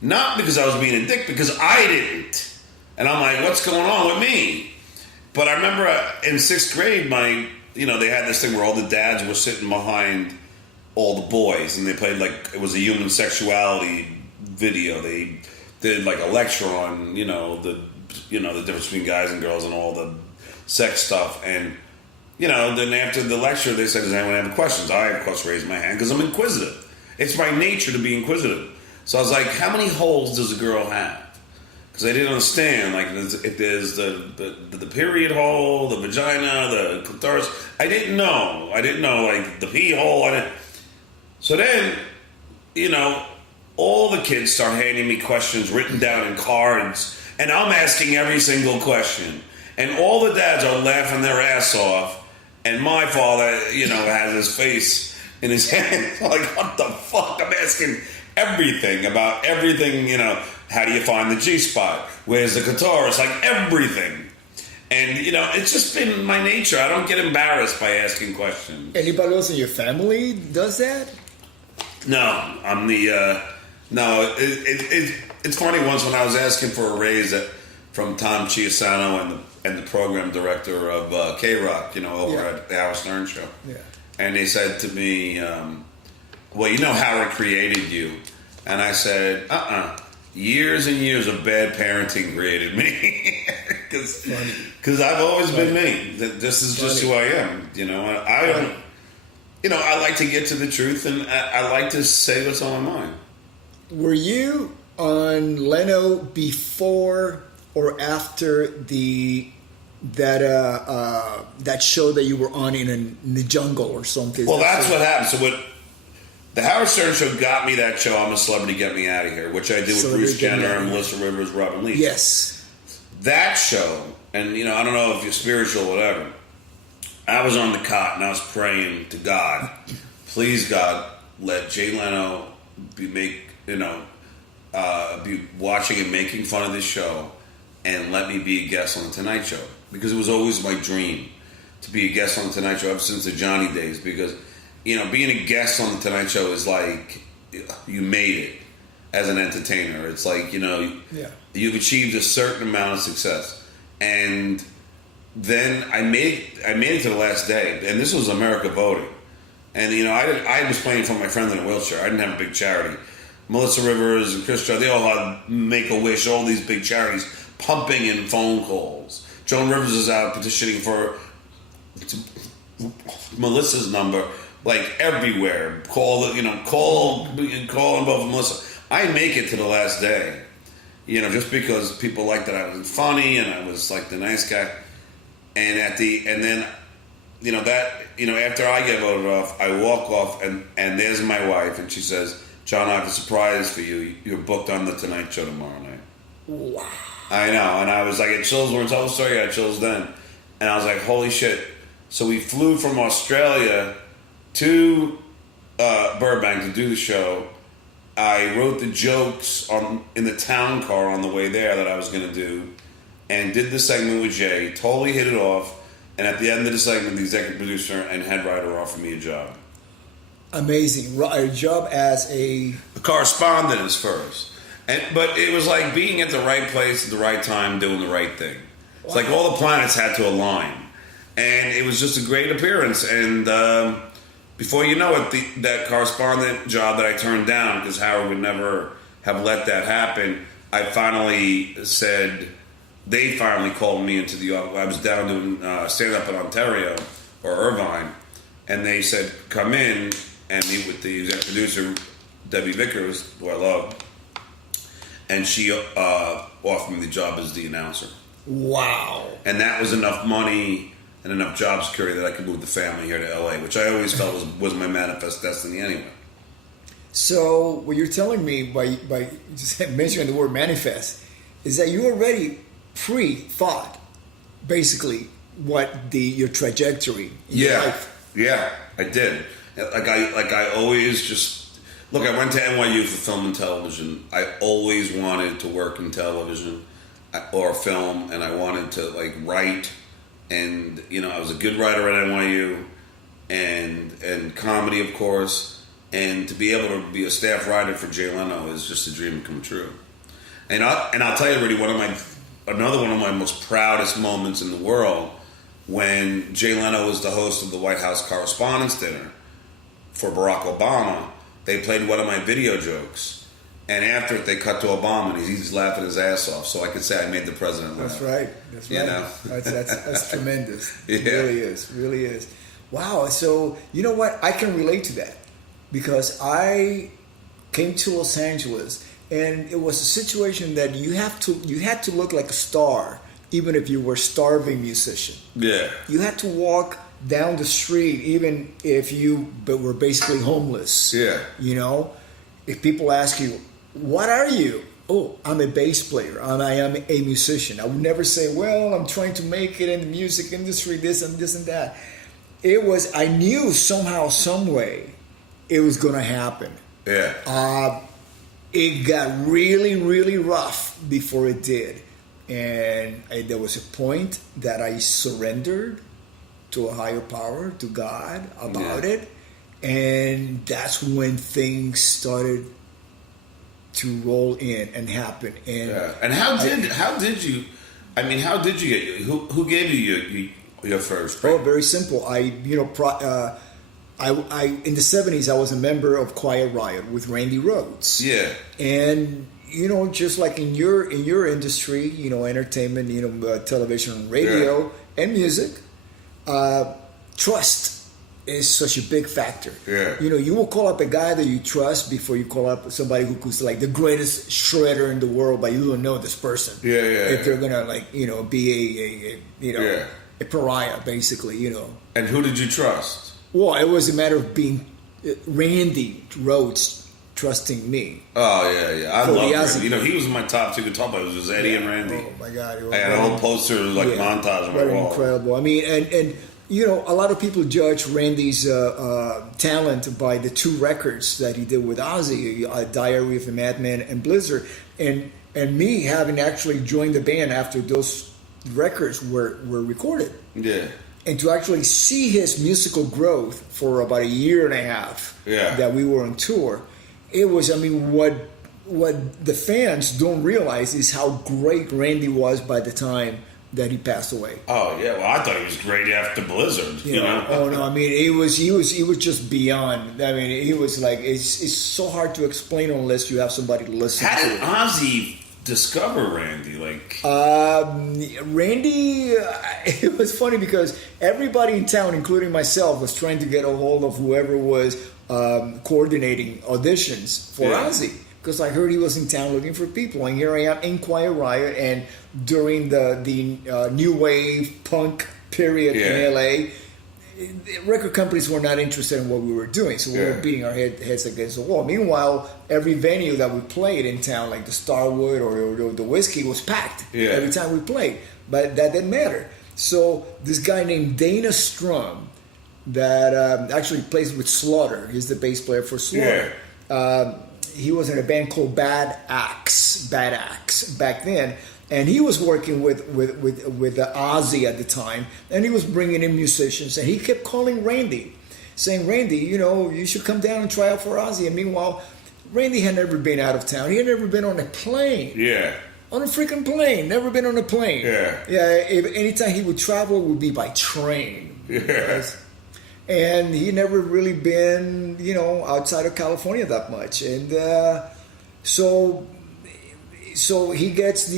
Not because I was being a dick, because I didn't. And I'm like, what's going on with me? But I remember in 6th grade, they had this thing where all the dads were sitting behind all the boys, and they played it was a human sexuality video. They did a lecture on the difference between guys and girls and all the sex stuff. And then after the lecture, they said, "Does anyone have questions?" I, of course, raised my hand because I'm inquisitive. It's my nature to be inquisitive. So I was like, "How many holes does a girl have?" Because I didn't understand, if there's the period hole, the vagina, the clitoris. I didn't know, the pee hole. So then, all the kids start handing me questions written down in cards, and I'm asking every single question. And all the dads are laughing their ass off, and my father, has his face in his hands. Like, what the fuck? I'm asking everything about everything, how do you find the G-spot? Where's the clitoris? Everything. And, it's just been my nature. I don't get embarrassed by asking questions. Anybody else in your family does that? No, I'm the, it's funny, once when I was asking for a raise from Tom Chiasano and the program director of K-Rock, over at the Howard Stern show. Yeah. And they said to me, well, Howard created you. And I said, years and years of bad parenting created me. Because I've always been me. This is just who I am. I like to get to the truth, and I like to say what's on my mind. Were you on Leno before or after that show that you were on in the jungle or something? Well, that's what happened. So the Howard Stern show got me that show, I'm a Celebrity, Get Me Out of Here, which I did with Bruce Jenner and Melissa Rivers, Robin Leach. Yes. That show, and I don't know if you're spiritual or whatever, I was on the cot and I was praying to God, please God, let Jay Leno be watching and making fun of this show, and let me be a guest on the Tonight Show, because it was always my dream to be a guest on the Tonight Show ever since the Johnny days. Because being a guest on the Tonight Show is like you made it as an entertainer. It's like you've achieved a certain amount of success. And then I made it to the last day, and this was America voting. And I was playing for my friend in a wheelchair. I didn't have a big charity. Melissa Rivers and Chris Charles, they all had Make-A-Wish, all these big charities pumping in phone calls. Joan Rivers is out petitioning for Melissa's number, everywhere. Call and vote for Melissa. I make it to the last day, just because people liked that I was funny and I was the nice guy. And after I get voted off, I walk off and there's my wife, and she says, "John, I have a surprise for you. You're booked on the Tonight Show tomorrow night." Wow. I know, and I was like, it chills when I told the story, I had chills then. And I was like, holy shit. So we flew from Australia to Burbank to do the show. I wrote the jokes in the town car on the way there that I was going to do, and did the segment with Jay, totally hit it off, and at the end of the segment, the executive producer and head writer offered me a job. Amazing. A job as a correspondent is first. But it was like being at the right place at the right time, doing the right thing. It's like all the planets had to align. And it was just a great appearance. And before you know it, that correspondent job that I turned down, because Howard would never have let that happen, I finally said, they finally called me into the office. I was down doing stand-up in Ontario, or Irvine, and they said, come in and meet with the executive producer, Debbie Vickers, who I love. And she offered me the job as the announcer. Wow. And that was enough money and enough job security that I could move the family here to LA, which I always felt was my manifest destiny anyway. So what you're telling me by just mentioning the word manifest is that you already pre-thought basically what your trajectory in your life. Yeah, I did. I always just look. I went to NYU for film and television. I always wanted to work in television or film, and I wanted to write. And I was a good writer at NYU, and comedy, of course. and to be able to be a staff writer for Jay Leno is just a dream come true. And I'll tell you, Rudy, another one of my most proudest moments in the world when Jay Leno was the host of the White House Correspondents' Dinner for Barack Obama. They played one of my video jokes, and after it, they cut to Obama, and he's laughing his ass off. So I could say I made the president laugh. That's right. That's right. You know? That's tremendous. Yeah. It really is. Wow. So you know what? I can relate to that because I came to Los Angeles. And it was a situation that you had to look like a star, even if you were a starving musician. Yeah. You had to walk down the street, even if you were basically homeless. Yeah. You know, if people ask you, "What are you?" "Oh, I'm a bass player. I am a musician." I would never say, "Well, I'm trying to make it in the music industry, this and this and that." I knew somehow, some way, it was going to happen. Yeah. It got really, really rough before it did. And there was a point that I surrendered to a higher power, to God, about it. And that's when things started to roll in and happen. And how did you get who gave you your first break? Oh, very simple. I in the 70s, I was a member of Quiet Riot with Randy Rhoads. Yeah. And, just like in your industry, entertainment, television, radio, and music, trust is such a big factor. Yeah. You will call up a guy that you trust before you call up somebody who's like the greatest shredder in the world, but you don't know this person. Yeah. If they're going to, be a pariah, basically, And who did you trust? Well, it was a matter of being Randy Rhoads trusting me. Oh, yeah. I love him. He was in my top two guitar players. It was Eddie and Randy. Oh, my God. I had a whole poster, montage on my wall. Incredible. I mean, and a lot of people judge Randy's talent by the two records that he did with Ozzy, Diary of a Madman and Blizzard. And me having actually joined the band after those records were recorded. Yeah. And to actually see his musical growth for about a year and a half that we were on tour, it was, what the fans don't realize is how great Randy was by the time that he passed away. Oh, yeah. Well, I thought he was great after Blizzard, you know? Oh, no. He was just beyond. He was like, it's so hard to explain unless you have somebody to listen to. How did Ozzy discover Randy? Randy, it was funny because everybody in town, including myself, was trying to get a hold of whoever was coordinating auditions for Ozzy, because I heard he was in town looking for people, and here I am in Quiet Riot, and during the new wave punk period in LA, record companies were not interested in what we were doing, so we were beating our heads against the wall. Meanwhile, every venue that we played in town, like the Starwood or the Whiskey, was packed every time we played. But that didn't matter. So this guy named Dana Strum, that actually plays with Slaughter, he's the bass player for Slaughter. He was in a band called Bad Axe back then. And he was working with Ozzy at the time, and he was bringing in musicians, and he kept calling Randy, saying, "Randy, you should come down and try out for Ozzy." And meanwhile, Randy had never been out of town. He had never been on a plane. Yeah. On a freaking plane. Never been on a plane. Yeah. Anytime he would travel, it would be by train. Yeah. And he never really been, outside of California that much. And So he gets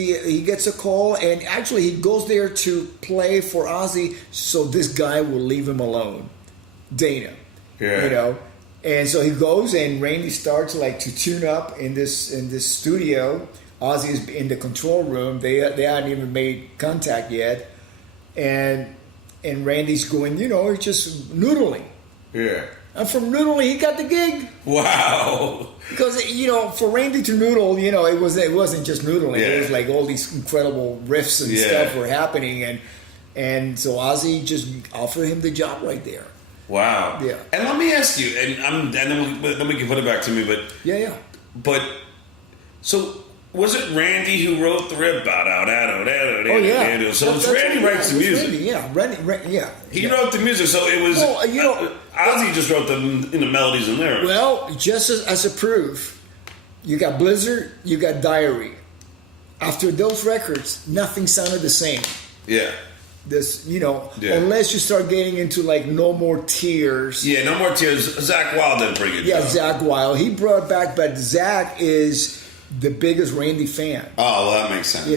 a call, and actually he goes there to play for Ozzy, so this guy will leave him alone, Dana. And so he goes, and Randy starts to tune up in this studio. Ozzy is in the control room. They hadn't even made contact yet, and Randy's going, he's just noodling. Yeah. And from noodling, he got the gig. Wow. Because, for Randy to noodle, it wasn't just noodling. Yeah. It was like all these incredible riffs and stuff were happening. And so Ozzy just offered him the job right there. Wow. Yeah. And let me ask you, and then we can put it back to me, but... Yeah. But, so, Was it Randy who wrote the riff? Oh yeah. So it's Randy writes the music. Randy, yeah. He wrote the music, so it was. Well, Ozzy just wrote the melodies and lyrics. Well, just as a proof, you got Blizzard, you got Diary. After those records, nothing sounded the same. Yeah. Unless you start getting into like No More Tears. Yeah, No More Tears. Zakk Wylde did a pretty good job. Yeah, Zakk Wylde. He brought back, but Zakk is the biggest Randy fan. Oh, well, that makes sense.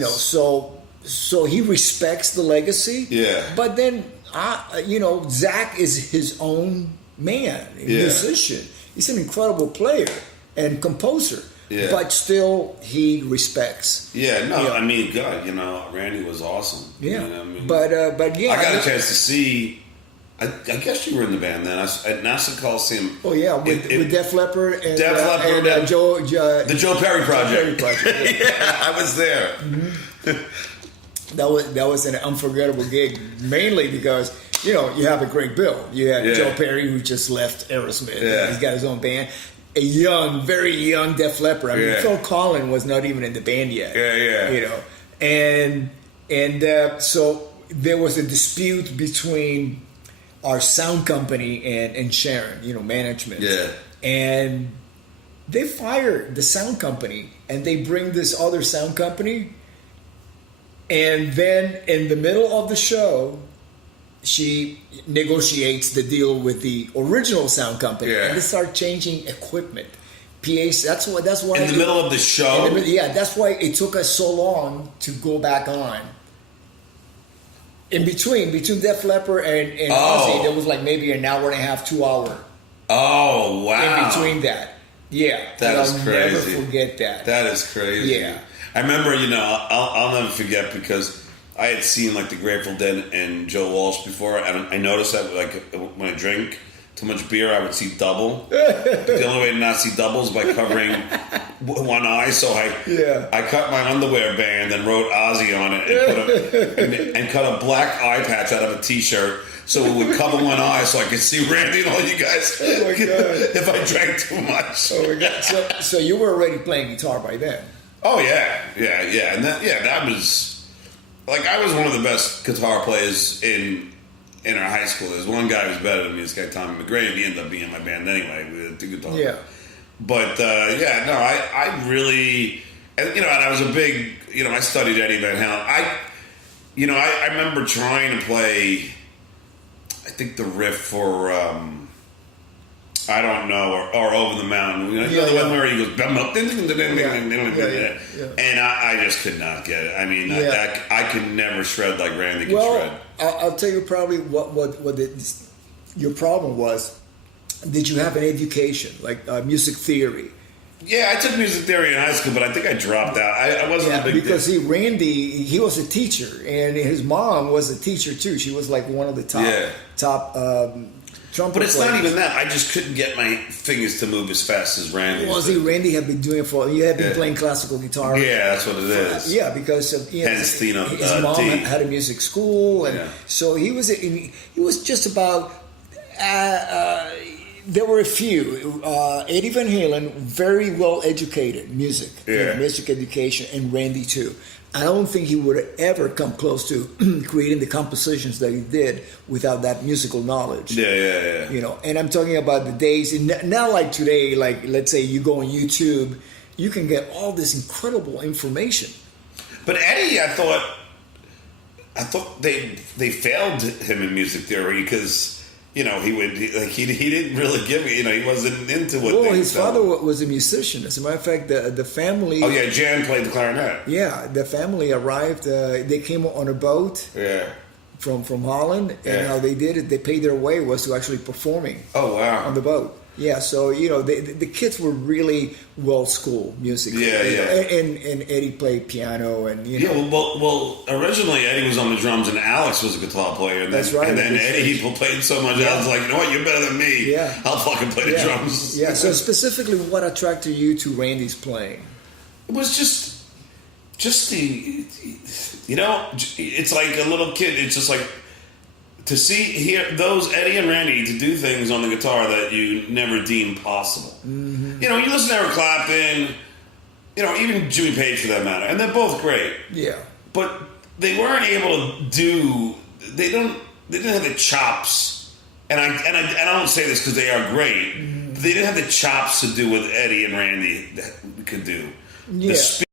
So he respects the legacy. Yeah. But then, Zakk is his own man, musician. He's an incredible player and composer. Yeah. But still, he respects. Yeah, no, I mean, God, Randy was awesome. Yeah. But yeah. I got a chance to see, I guess you were in the band then, at Nassau Coliseum. Oh, yeah, with Def Leppard and, Joe, the Joe Perry Project. Yeah. I was there. Mm-hmm. That was an unforgettable gig, mainly because, you have a great bill. You had Joe Perry, who just left Aerosmith. Yeah. He's got his own band. A very young Def Leppard. I mean, Phil Collins was not even in the band yet. Yeah. And so there was a dispute between our sound company and Sharon, management. Yeah. And they fired the sound company, and they bring this other sound company. And then in the middle of the show, she negotiates the deal with the original sound company, and they start changing equipment, PAs. That's why. In the middle of the show. That's why it took us so long to go back on. In between Def Leppard and Ozzy, there was like maybe an hour and a half, 2 hour. Oh wow! In between that, I'll crazy. Never forget that. That is crazy. Yeah, I remember. I'll never forget because I had seen like the Grateful Dead and Joe Walsh before, and I noticed that like when I drink too much beer, I would see double. The only way to not see double is by covering one eye. So I cut my underwear band and wrote Ozzy on it and cut a black eye patch out of a T-shirt so it would cover one eye so I could see Randy and all you guys. Oh my God! If I drank too much. Oh my God! So you were already playing guitar by then. Oh yeah, and that was. Like, I was one of the best guitar players in our high school. There's one guy who was better than me, this guy Tommy McGrath. He ended up being in my band anyway. We had two guitars. Yeah. But, I really... And I was a big... I studied Eddie Van Halen. I remember trying to play, I think, the riff for... I don't know, or Over the Mountain. The one where he goes, and I just could not get it. I mean, I could never shred like Randy could shred. I'll tell you probably what your problem was. Did you have an education, like music theory? Yeah, I took music theory in high school, but I think I dropped out. I wasn't a big... Because Randy, he was a teacher, and his mom was a teacher too. She was like one of the top trumpet But it's players. not even that. I just couldn't get my fingers to move as fast as Randy. Well, see, Randy had been doing it he had been playing classical guitar. Yeah, that's what it is. Yeah, because hence, his mom had a music school, and so he was just about. There were a few. Eddie Van Halen, very well educated music education, and Randy too. I don't think he would ever come close to creating the compositions that he did without that musical knowledge. Yeah. And I'm talking about the days, not like today, like let's say you go on YouTube, you can get all this incredible information. But Eddie, I thought they failed him in music theory because... he didn't really give me, he wasn't into what Well, his father was a musician. As a matter of fact, the family... Oh, yeah, Jan played the clarinet. Yeah, the family arrived, they came on a boat from Holland, and how they did it, they paid their way was to actually performing on the boat. Yeah, so, the kids were really well-schooled musically. And Eddie played piano and, well, originally Eddie was on the drums and Alex was a guitar player. And That's right. And then Eddie played so much, I was like, you know what, you're better than me. Yeah. I'll fucking play the drums. Yeah, so specifically what attracted you to Randy's playing? It was just the, it's like a little kid, it's just like, to hear those Eddie and Randy to do things on the guitar that you never deemed possible. Mm-hmm. You listen to Eric Clapton, even Jimmy Page for that matter, and they're both great. Yeah. But they weren't able to do. They didn't have the chops, and I don't say this because they are great. They didn't have the chops to do what Eddie and Randy could do. Yeah. The